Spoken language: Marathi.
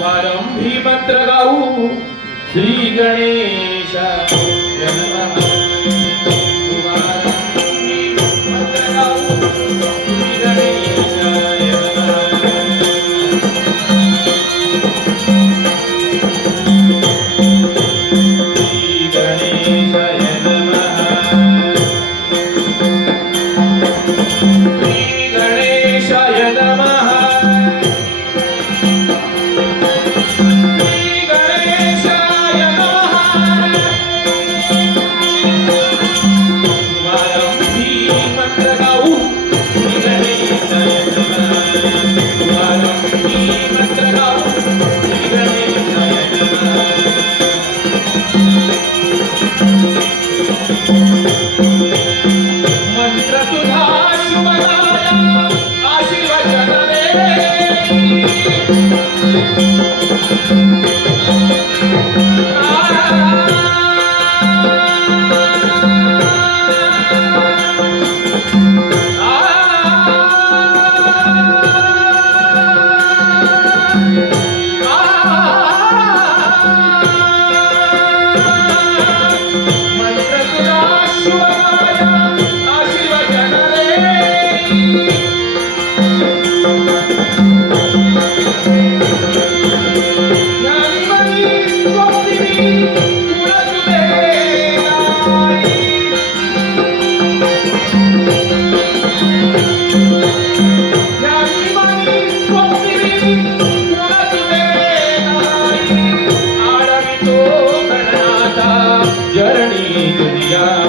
शुभारंभी मंत्र गाऊ श्री गणेश नमः शुभारंभी जरणी